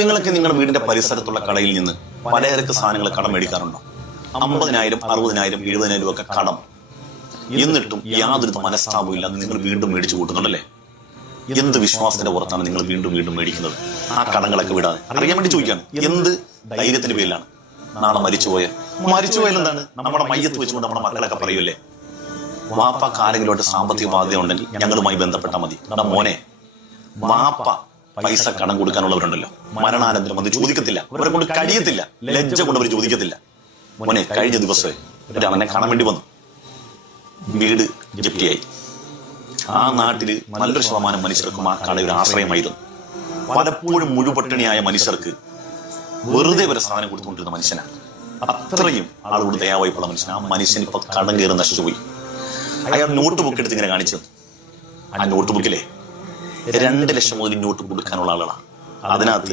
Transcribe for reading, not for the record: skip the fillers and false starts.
നിങ്ങളൊക്കെ നിങ്ങളുടെ വീടിന്റെ പരിസരത്തുള്ള കടയിൽ നിന്ന് പലചരക്ക് സാധനങ്ങൾ കടം മേടിക്കാറുണ്ടോ? 50,000, 60,000, 70,000 ഒക്കെ കടം. എന്നിട്ടും യാതൊരു മനസ്താപവും ഇല്ലാതെ നിങ്ങൾ വീണ്ടും മേടിച്ചു കൂട്ടുന്നുണ്ടല്ലേ? എന്ത് വിശ്വാസത്തിന്റെ പുറത്താണ് നിങ്ങൾ വീണ്ടും വീണ്ടും മേടിക്കുന്നത്? ആ കടങ്ങളൊക്കെ വിടാതെ അറിയാൻ വേണ്ടി ചോദിക്കാണ്. എന്ത് ധൈര്യത്തിന്റെ പേരിലാണ്? നാളെ മരിച്ചുപോയാൽ എന്താണ്? നമ്മുടെ മയ്യത്ത് വെച്ചുകൊണ്ട് നമ്മുടെ മക്കളൊക്കെ പറയൂല്ലേ, വാപ്പക്ക് ആരെങ്കിലോട്ട് സാമ്പത്തിക ബാധ്യത ഉണ്ടെങ്കിൽ ഞങ്ങളുമായി ബന്ധപ്പെട്ടാൽ മതി. നമ്മുടെ മോനെ, വാപ്പ പൈസ കടം കൊടുക്കാനുള്ളവരുണ്ടല്ലോ, മരണാനന്തരം അത് ചോദിക്കത്തില്ല, അവരെ കൊണ്ട് കഴിയത്തില്ല, ലജ്ജ കൊണ്ട് അവർ ചോദിക്കത്തില്ല. മോനെ, കഴിഞ്ഞ ദിവസമേ ഒരാളെന്നെ കാണാൻ വേണ്ടി വന്നു, വീട് ജപ്തിയായി. ആ നാട്ടില് നല്ലൊരു ശതമാനം മനുഷ്യർക്കും ആ കട ഒരു ആശ്രയമായിരുന്നു. പലപ്പോഴും മുഴുപട്ടിണിയായ മനുഷ്യർക്ക് വെറുതെ ഒരു സാധനം കൊടുത്തുകൊണ്ടിരുന്ന മനുഷ്യനാണ്. അത്രയും ആളുകൾ ദയാവായ്പുള്ള മനുഷ്യൻ. ആ മനുഷ്യൻ ഇപ്പൊ കടം കയറി നശിച്ചുപോയി. അയാൾ നോട്ട് ബുക്ക് എടുത്ത് ഇങ്ങനെ കാണിച്ചു. ആ നോട്ട് ബുക്കിലെ 2 ലക്ഷം മുതൽ നോട്ട് കൊടുക്കാനുള്ള ആളുകളാണ്. അതിനകത്ത്